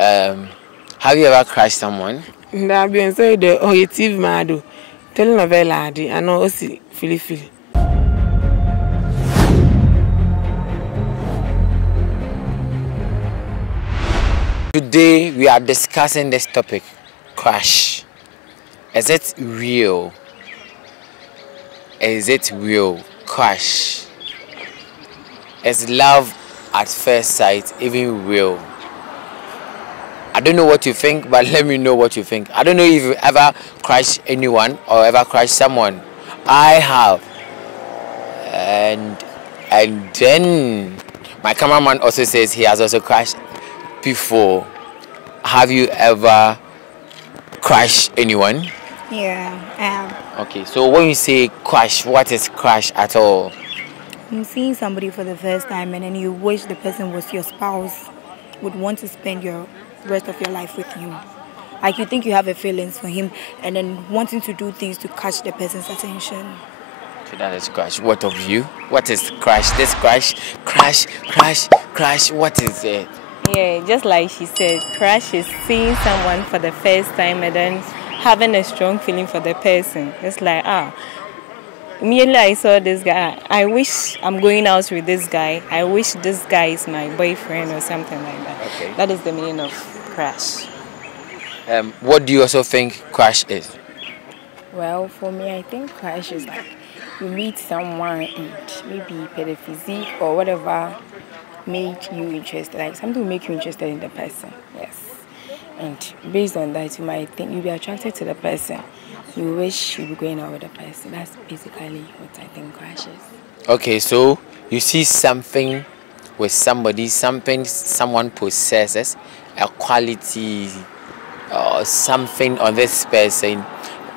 Have you ever crushed someone? I've been saying the TV madu. Telenovela di. I know osi fili. Today we are discussing this topic, crush. Is it real? Is it real? Crush. Is love at first sight even real? I don't know what you think, but let me know what you think. I don't know if you ever crushed anyone or ever crushed someone. I have. And then my cameraman also says he has also crushed before. Have you ever crushed anyone? Yeah, I have. Okay, so when you say crush, what is crush at all? You're seeing somebody for the first time and then you wish the person was your spouse, would want to spend your rest of your life with you. Like you think you have a feelings for him and then wanting to do things to catch the person's attention. So that is crush. What of you? What is crush? This crush, what is it? Yeah, just like she said, crush is seeing someone for the first time and then having a strong feeling for the person. It's like, immediately I saw this guy, I wish I'm going out with this guy. I wish this guy is my boyfriend or something like that. Okay. That is the meaning of crush. What do you also think crush is? Well, for me, I think crush is like you meet someone and maybe per the physique or whatever made you interested. Like something will make you interested in the person. Yes. And based on that, you might think you'll be attracted to the person. You wish you'd be going out with the person. That's basically what I think crush is. Okay, so you see something with somebody, someone possesses, a quality or something on this person,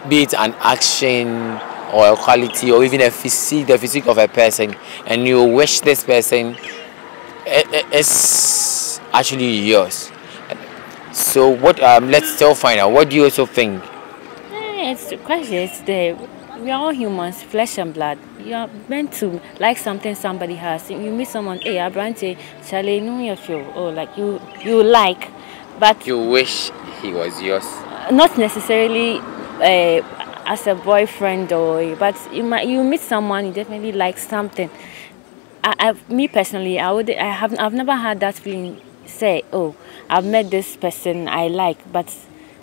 be it an action or a quality or even the physique of a person, and you wish this person is actually yours. So what? Let's still find out. What do you also think? It's we are all humans, flesh and blood. You are meant to like something somebody has. You meet someone, hey, Abrante, Charlie, no, you feel, oh, like you like, but you wish he was yours. Not necessarily as a boyfriend but you meet someone, you definitely like something. Me personally, I've never had that feeling. Say, oh, I've met this person I like, but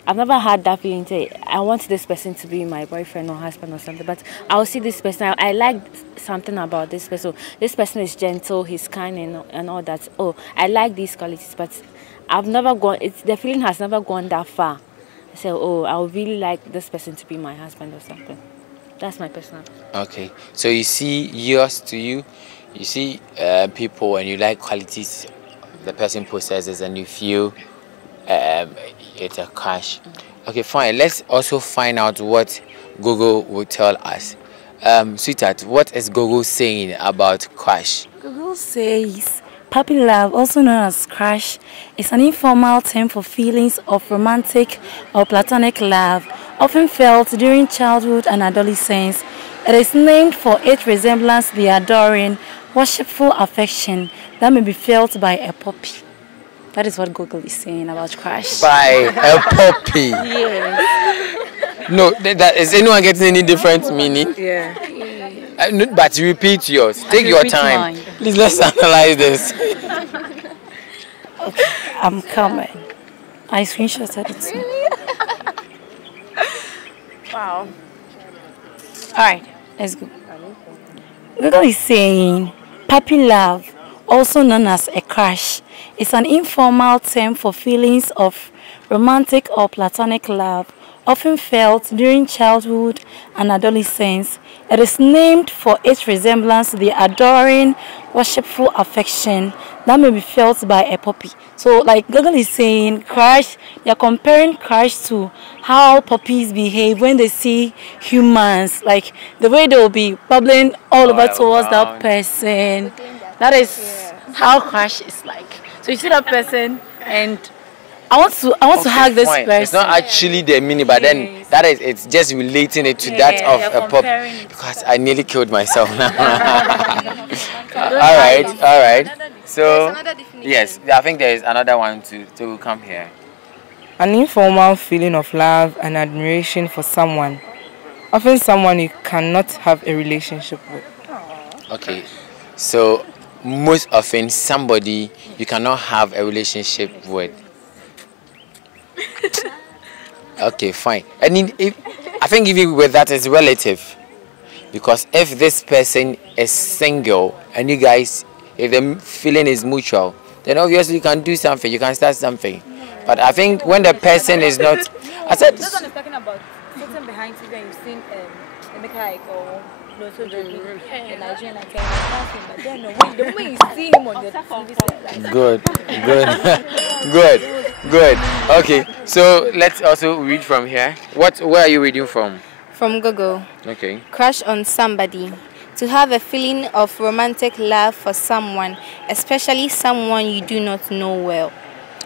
I've never had that feeling. Say, I want this person to be my boyfriend or husband or something. But I'll see this person. I like something about this person. This person is gentle. He's kind and all that. Oh, I like these qualities, but I've never gone. The feeling has never gone that far. So, oh, I would really like this person to be my husband or something. That's my personal. Okay, so you see yours to you. You see people and you like qualities the person possesses and you feel it's a crush. Okay, fine. Let's also find out what Google will tell us. Sweetheart, what is Google saying about crush? Google says puppy love, also known as crush, is an informal term for feelings of romantic or platonic love, often felt during childhood and adolescence. It is named for its resemblance to the adoring, worshipful affection that may be felt by a puppy. That is what Google is saying about crush. By a puppy? Yes. No, is anyone getting any different meaning? Yeah. But repeat yours. Take your time. Mine. Please, let's analyze this. Okay, I'm coming. I screenshotted it too. Wow. Alright, let's go. Google is saying puppy love, also known as a crush, is an informal term for feelings of romantic or platonic love, often felt during childhood and adolescence. It is named for its resemblance to the adoring, worshipful affection that may be felt by a puppy. So, like Google is saying, crush, you're comparing crush to how puppies behave when they see humans, like the way they'll be bubbling all over towards that person. That is how crush is like. So you see that person and I want to hug this person. It's not actually the meaning, but then it's just relating it to that of a puppy. Because I nearly killed myself now. All right. So. Yes, I think there is another one to come here. An informal feeling of love and admiration for someone. Often someone you cannot have a relationship with. Okay, so most often somebody you cannot have a relationship with. Okay, fine. I mean, I think even with that is relative, because if this person is single and you guys, if the feeling is mutual, then obviously you can do something, you can start something. But I think when the person is not, I said. This one is talking about sitting behind TV and you've seen the Mechanic or the Nigerian actor, but then when you see him on the TV, like, Good. Okay, so let's also read from here. Where are you reading from? From Google. Okay. Crush on somebody. To have a feeling of romantic love for someone, especially someone you do not know well.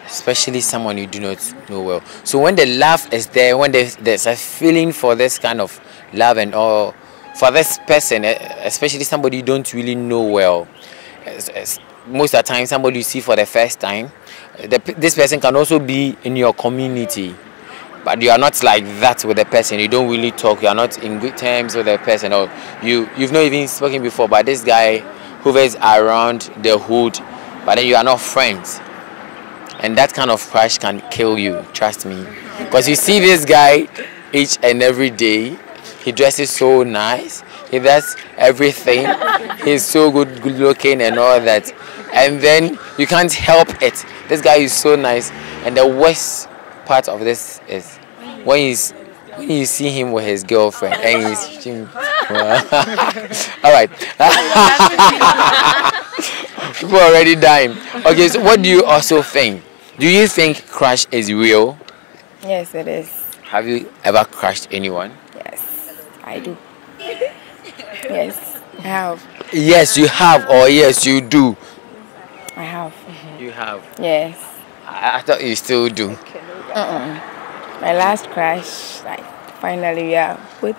Especially someone you do not know well. So when the love is there, when there's a feeling for this kind of love and all, for this person, especially somebody you don't really know well, most of the time somebody you see for the first time, this person can also be in your community, but you are not like that with the person. You don't really talk, you are not in good terms with the person, or you've not even spoken before, but this guy hovers around the hood, but then you are not friends. And that kind of crush can kill you, trust me. Because you see this guy each and every day, he dresses so nice, he does everything, he's so good looking and all that. And then you can't help it. This guy is so nice. And the worst part of this is when you see him with his girlfriend and he's all right. People are already dying. Okay, so what do you also think? Do you think crush is real? Yes, it is. Have you ever crushed anyone? Yes, I do. Yes, I have. Yes, you have, or yes, you do. I have. You have. Yes. I thought you still do. My last crush, like, finally we are with.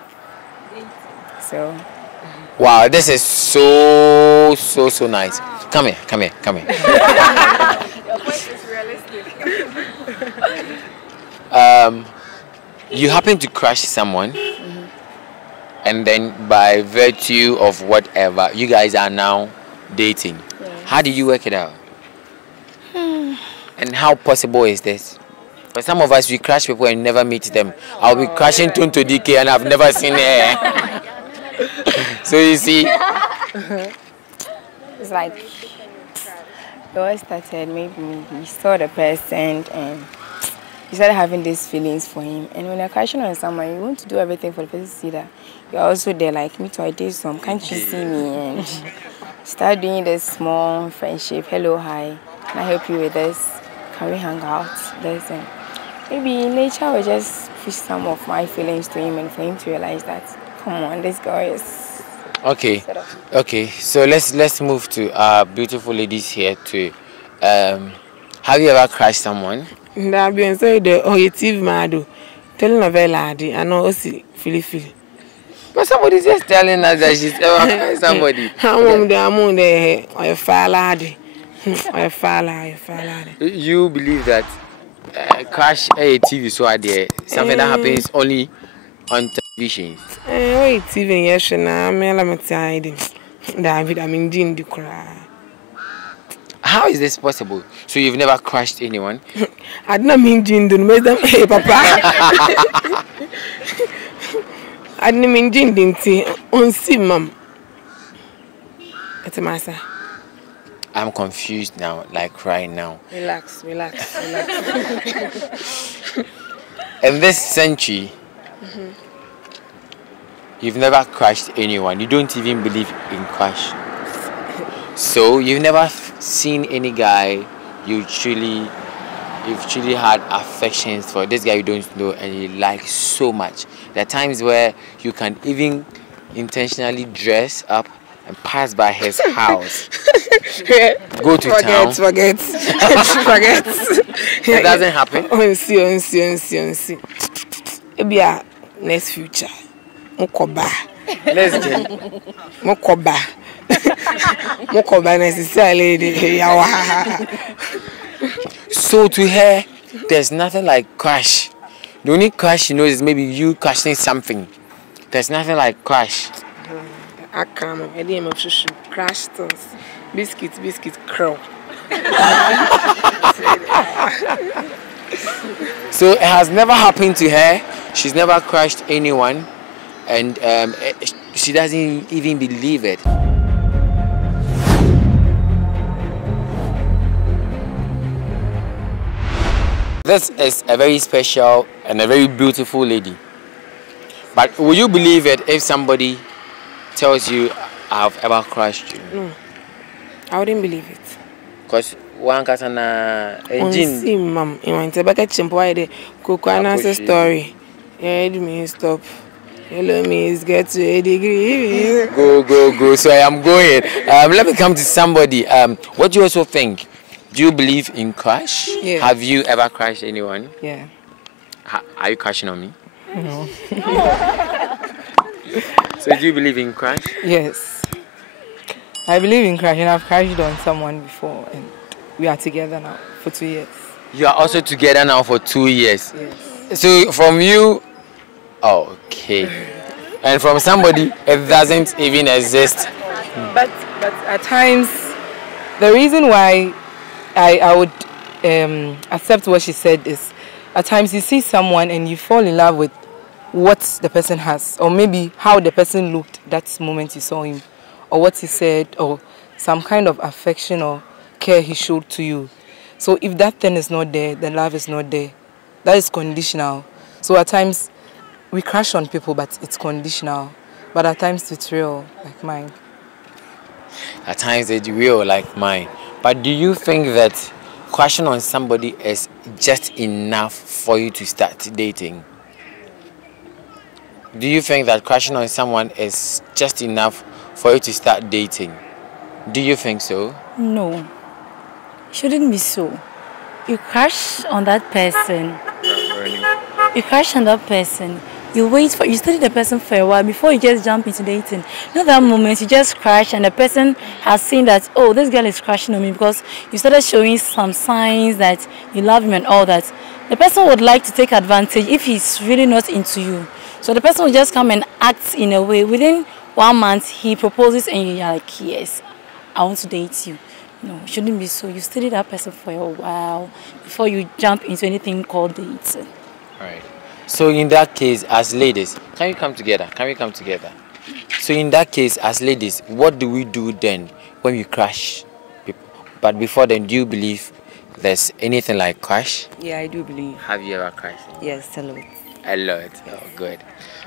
So. Wow, this is so nice. Come here. Your point is realistic. You happen to crush someone, and then by virtue of whatever, you guys are now dating. Yes. How do you work it out? And how possible is this? For some of us, we crush people and never meet them. I'll be crushing Tonto DK and I've never seen her. So you see, it's like it all started. Maybe we saw the person and you started having these feelings for him. And when you're crushing on someone, you want to do everything for the person to see that you're also there. Like, me too, I did some. Can't you see me? And start doing this small friendship. Hello, hi. Can I help you with this? Can we hang out? This and maybe in nature will just push some of my feelings to him and for him to realize that, come on, this guy is okay. Okay, so let's move to our beautiful ladies here too. Have you ever crushed someone? That being said, AGYAPONG mado. Telenovela adi. I know osi fili. But somebody's just telling us that she's ever crushed somebody. I'm a faladi. You believe that crash a TV so there something that happens only on television? Wait, TV yes na me la metiaide. David I mean din di kra. How is this possible? So you've never crushed anyone? I didn't mean din do me them hey papa. I didn't mean din ti on si mam. It's massa. I'm confused now, like right now. Relax. In this century, you've never crushed anyone. You don't even believe in crush. So you've never seen any guy you've truly had affections for. This guy you don't know and you like so much. There are times where you can even intentionally dress up and pass by his house. Go to town. Forget. It doesn't happen. On see. Maybe next future. Mukoba. Let's do. Mokoba. Mokoba necessarily. So to her, there's nothing like crush. The only crush she knows is maybe you crushing something. There's nothing like crush. I come. I didn't have to crash things. Biscuit, crow. So it has never happened to her. She's never crushed anyone, and she doesn't even believe it. This is a very special and a very beautiful lady. But will you believe it if somebody tells you I've ever crushed you? No, I wouldn't believe it. Because one kasana engine. See, ma'am, you want to back at Chimpoy the Cocoa story. Yeah, me stop. Hello, miss, get to a degree. Go. So I am going. Let me come to somebody. What do you also think? Do you believe in crush? Yeah. Have you ever crushed anyone? Yeah. Are you crushing on me? No. So do you believe in crush? Yes. I believe in crush, and I've crushed on someone before, and we are together now for 2 years. You are also together now for 2 years. Yes. So from you, okay, and from somebody it doesn't even exist. But at times, the reason why I would accept what she said is, at times you see someone and you fall in love with what the person has, or maybe how the person looked that moment you saw him, or what he said, or some kind of affection or care he showed to you. So if that thing is not there, the love is not there. That is conditional. So at times we crush on people, but it's conditional. But at times it's real, like mine. At times it's real, like mine. But do you think that crushing on somebody is just enough for you to start dating? Do you think that crushing on someone is just enough for you to start dating? Do you think so? No, shouldn't be so. You crush on that person. You crush on that person. You study the person for a while before you just jump into dating. You know that moment you just crush and the person has seen that, oh, this girl is crushing on me, because you started showing some signs that you love him and all that. The person would like to take advantage if he's really not into you. So the person will just come and act in a way. Within 1 month, he proposes and you're like, yes, I want to date you. No, it shouldn't be so. You study that person for a while before you jump into anything called dating. Right. So in that case, as ladies, can we come together? So in that case, as ladies, what do we do then when we crush people? But before then, do you believe there's anything like crush? Yeah, I do believe. Have you ever crushed? Yes, a lot. A lot. Oh, good.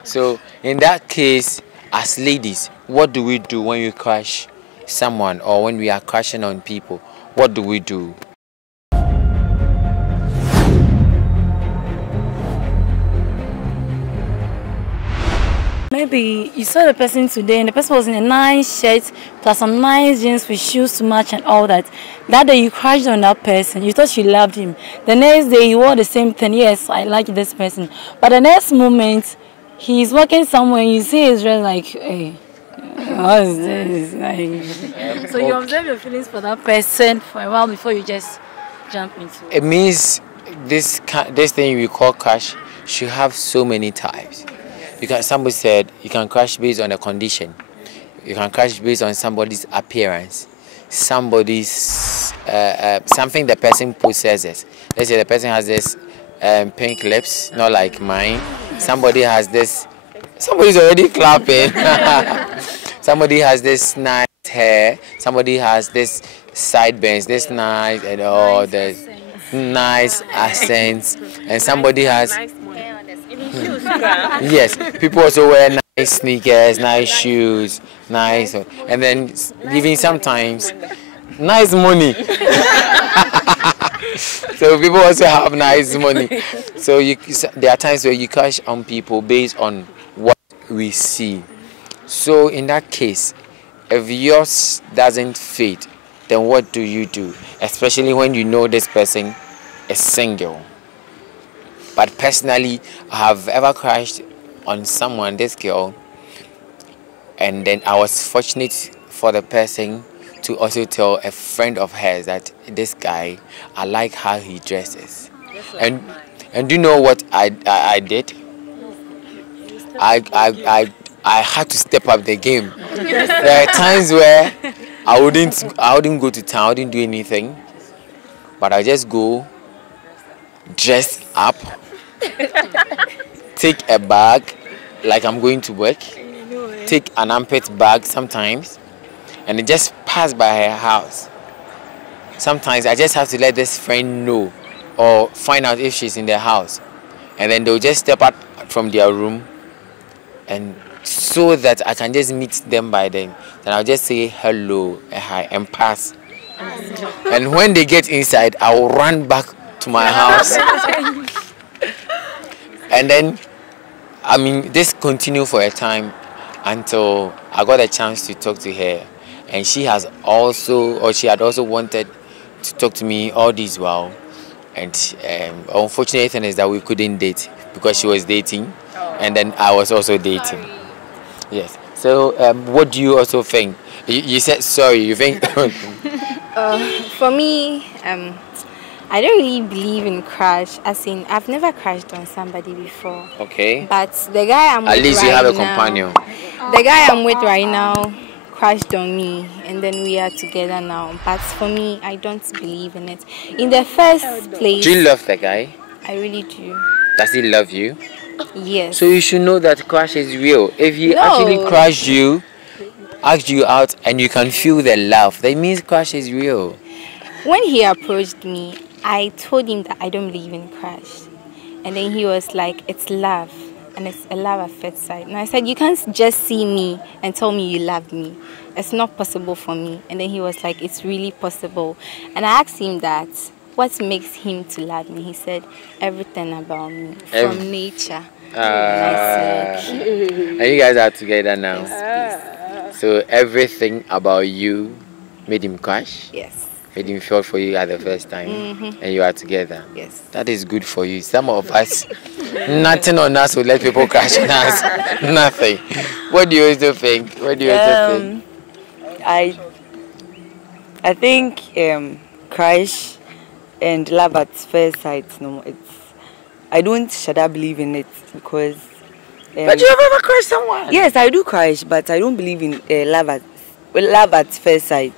So in that case, as ladies, what do we do when we crush someone, or when we are crushing on people? What do we do? Maybe you saw the person today and the person was in a nice shirt plus some nice jeans with shoes to match and all that. That day you crushed on that person. You thought you loved him. The next day you wore the same thing. Yes, I like this person. But the next moment he's walking somewhere and you see his dress like, hey, what's this? Like, so you observe your feelings for that person for a while before you just jump into it. It means this thing we call crush should have so many types. Somebody said you can crush based on a condition. You can crush based on somebody's appearance, somebody's something the person possesses. Let's say the person has this pink lips, not like mine. Somebody has this. Somebody's already clapping. Somebody has this nice hair. Somebody has this sideburns, this nice and all the nice accents, and somebody has. Yes, people also wear nice sneakers, nice shoes, nice, and then even sometimes nice money. So people also have nice money. So there are times where you crush on people based on what we see. So in that case, if yours doesn't fit, then what do you do? Especially when you know this person is single. But personally, I have ever crushed on someone, this girl. And then I was fortunate for the person to also tell a friend of hers that this guy, I like how he dresses. And do you know what I did? I had to step up the game. There are times where I wouldn't go to town, I wouldn't do anything, but I just go, dress up, take a bag like I'm going to work, take an armpit bag sometimes, and just pass by her house. Sometimes I just have to let this friend know or find out if she's in their house, and then they'll just step out from their room, and so that I can just meet them by then. Then I'll just say hello and hi and pass. And when they get inside, I'll run back to my house. And then, I mean, this continued for a time until I got a chance to talk to her. And she had also wanted to talk to me all this while. And unfortunate thing is that we couldn't date because she was dating, and then I was also dating. Yes. So, what do you also think? You said sorry. You think? For me, I don't really believe in crush. As in, I've never crushed on somebody before. Okay. But the guy I'm with at least you right have a now, companion. The guy I'm with right now crushed on me, and then we are together now. But for me, I don't believe in it. In the first place, Do you love the guy? I really do. Does he love you? Yes. So you should know that crush is real. If he No. actually crushed you, asked you out, and you can feel the love, that means crush is real. When he approached me, I told him that I don't believe in crush. And then he was like, it's love. And it's a love at first sight. And I said, you can't just see me and tell me you love me. It's not possible for me. And then he was like, it's really possible. And I asked him that, what makes him to love me? He said, everything about me, from nature. And I said, And you guys are together now. yes, So everything about you made him crush? please. Yes. Made him fall for you at the first time, and you are together. Yes. That is good for you. Some of us, nothing on us will let people crush on us. Nothing. What do you also think? What do you also think? I think crush and love at first sight, no, I don't believe in it because. But you have ever crushed someone? Yes, I do crush, but I don't believe in love at first sight.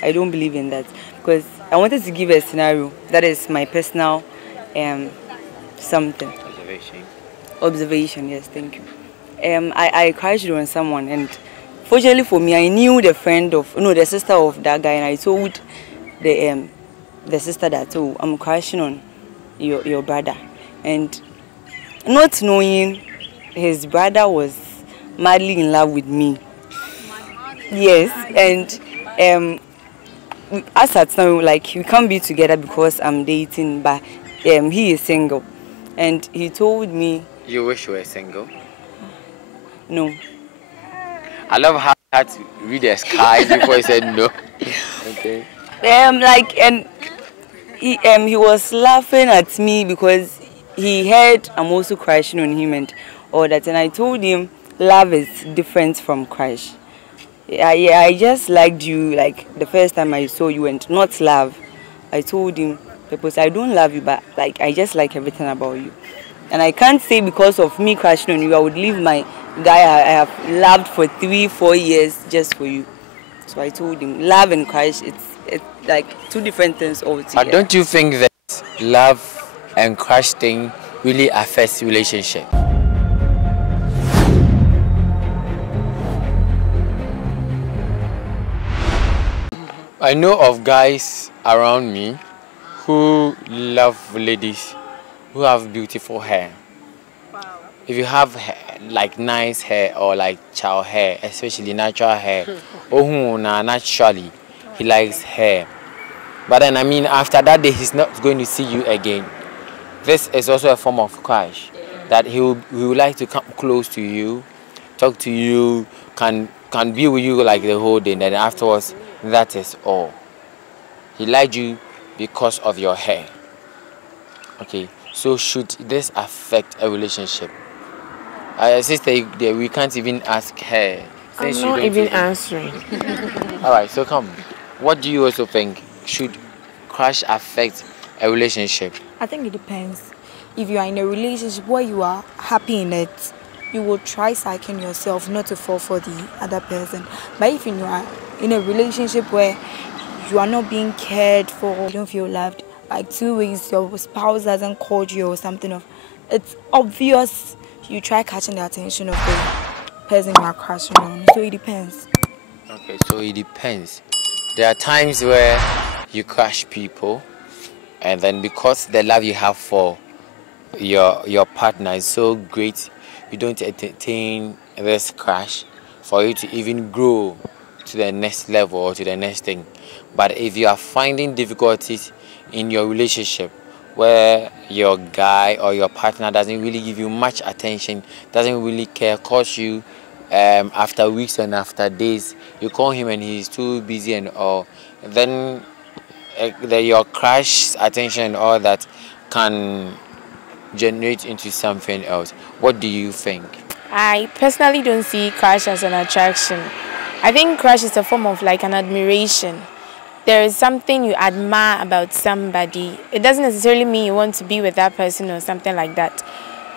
I don't believe in that because I wanted to give a scenario that is my personal something. Observation, yes, thank you. I crushed on someone, and fortunately for me, I knew the sister of that guy, and I told the sister that, oh, I'm crushing on your brother, and not knowing his brother was madly in love with me. Yes, and as at now, like, we can't be together because I'm dating, but he is single, and he told me. You wish you were single? No. I love how I had to read the sky before he said no. Okay. He was laughing at me because he heard I'm also crushing on him and all that, and I told him love is different from crush. I just liked you like the first time I saw you, and not love. I told him because I don't love you, but like I just like everything about you. And I can't say because of me crushing on you, I would leave my guy I have loved for 3-4 years just for you. So I told him love and crush, it's like two different things altogether. But don't you think that love and crush thing really affects relationship? I know of guys around me who love ladies who have beautiful hair. Wow. If you have like nice hair or like child hair, especially natural hair, naturally, he likes hair. But then, I mean, after that day, he's not going to see you again. This is also a form of crush, that he will like to come close to you, talk to you, can be with you like the whole day, and then afterwards, that is all. He liked you because of your hair. Okay, so should this affect a relationship? Sister, we can't even ask her I'm Since you not don't even answering. All right, so come. What do you also think? Should crush affect a relationship? I think it depends. If you are in a relationship where you are happy in it, you will try psyching yourself not to fall for the other person. But if you are in a relationship where you are not being cared for, you don't feel loved, like 2 weeks your spouse hasn't called you or something of, it's obvious you try catching the attention of the person you are crushing on. So it depends. Okay, so it depends. There are times where you crush people, and then because the love you have for your partner is so great, you don't entertain this crush for you to even grow to the next level or to the next thing. But if you are finding difficulties in your relationship where your guy or your partner doesn't really give you much attention, doesn't really care, calls you after weeks and after days, you call him and he's too busy and all, then your crush attention and all that can generate into something else. What do you think? I personally don't see crush as an attraction. I think crush is a form of like an admiration. There is something you admire about somebody. It doesn't necessarily mean you want to be with that person or something like that.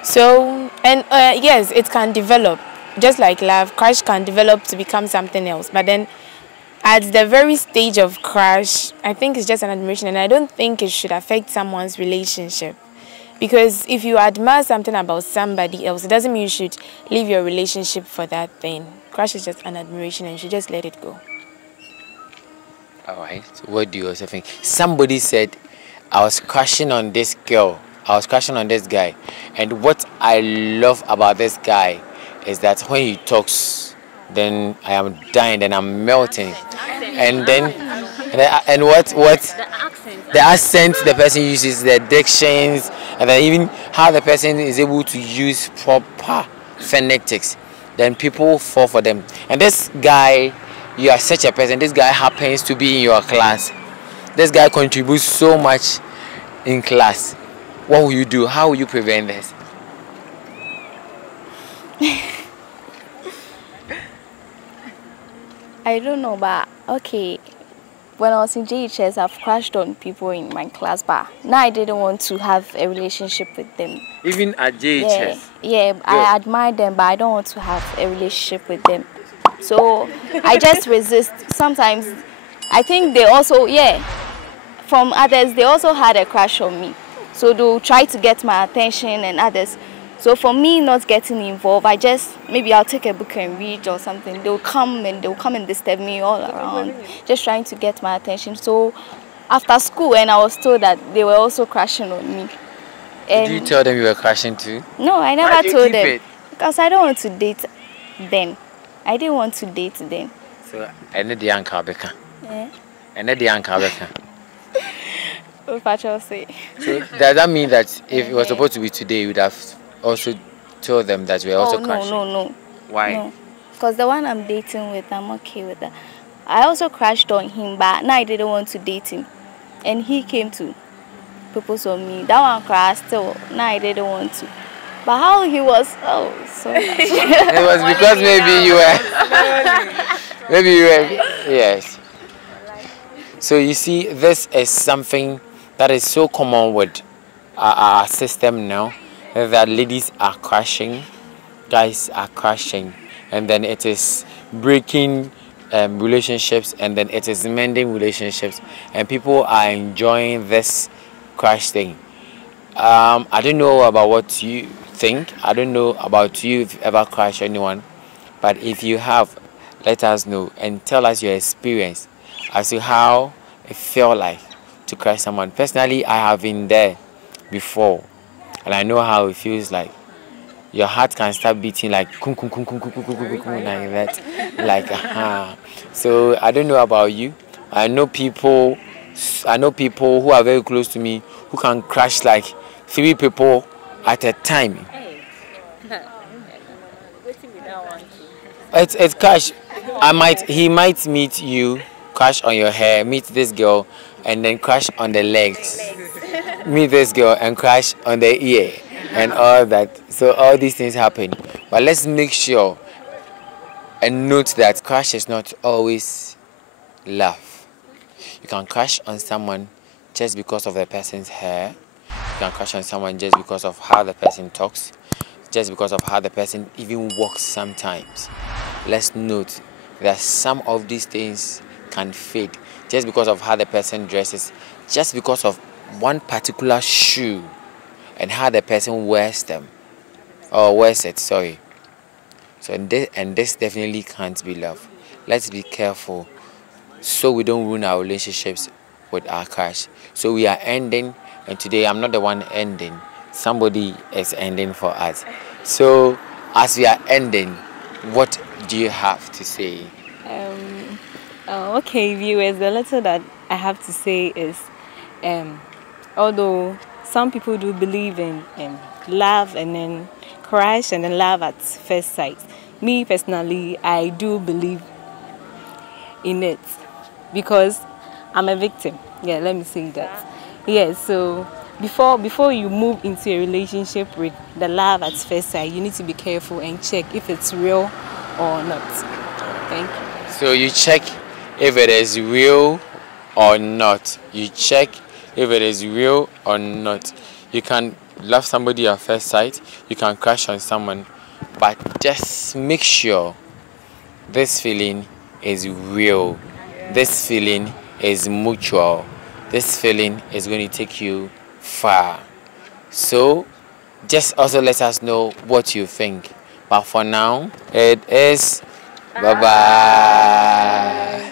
So, and yes, it can develop. Just like love, crush can develop to become something else. But then at the very stage of crush, I think it's just an admiration, and I don't think it should affect someone's relationship. Because if you admire something about somebody else, it doesn't mean you should leave your relationship for that thing. Crush is just an admiration and you should just let it go. Alright, what do you also think? Somebody said, I was crushing on this girl, I was crushing on this guy. And what I love about this guy is that when he talks, then I am dying, then I'm melting. And then, and what? The accent the person uses, the dictions, and then even how the person is able to use proper phonetics, then people fall for them. And this guy, you are such a person, this guy happens to be in your class. This guy contributes so much in class. What will you do? How will you prevent this? I don't know, but okay. When I was in JHS, I've crushed on people in my class, but now I didn't want to have a relationship with them. Even at JHS? Yeah, I admire them, but I don't want to have a relationship with them. So I just resist. Sometimes I think they also, from others, they also had a crush on me. So they'll try to get my attention and others. So for me not getting involved, maybe I'll take a book and read or something. They'll come and disturb me all around, just trying to get my attention. So after school, and I was told that they were also crushing on me. Did you tell them you were crushing too? No, I never told them. Because I don't want to date then. I didn't want to date then. So, I need the uncle Becca. Yeah. I need the uncle Becca. What I'll say. So does that mean that if it was supposed to be today, you would have also told them that you were also crushing? No. Why? No. Because the one I'm dating with, I'm okay with that. I also crashed on him, but now I didn't want to date him. And he came to propose on me. That one crashed still. Now I didn't want to. But how he was, so much. It was because maybe you were, yes. So you see, this is something that is so common with our system now, that ladies are crashing, guys are crashing, and then it is breaking relationships, and then it is mending relationships, and people are enjoying this crash thing. I don't know about what you think. I don't know about you if you ever crashed anyone, but if you have, let us know and tell us your experience as to how it felt like to crush someone. Personally, I have been there before, and I know how it feels like. Your heart can start beating like kum, kum, kum, kum, kum, kum, kum, kum, kum, like that, like So I don't know about you. I know people who are very close to me who can crush like 3 people at a time. It's crash. He might meet you, crash on your hair, meet this girl, and then crash on the legs. Meet this girl and crash on the ear and all that. So all these things happen. But let's make sure And note that crush is not always love. You can crush on someone just because of the person's hair. You can crush on someone just because of how the person talks, just because of how the person even walks sometimes. Let's note that some of these things can fade just because of how the person dresses, just because of one particular shoe and how the person wears them, or wears it, sorry. So this definitely can't be love. Let's be careful so we don't ruin our relationships with our crush. So we are ending, and today I'm not the one ending. Somebody is ending for us. So as we are ending, what do you have to say? Okay, viewers, the little that I have to say is, although some people do believe in love and then crush and then love at first sight, me personally, I do believe in it because I'm a victim. Yeah, let me say that. Yeah, so before you move into a relationship with the love at first sight, you need to be careful and check if it's real or not. Thank you. So you check if it is real or not. You check if it is real or not. You can love somebody at first sight, you can crush on someone, but just make sure this feeling is real. This feeling is mutual. This feeling is going to take you far. So just also let us know what you think. But for now, it is bye bye.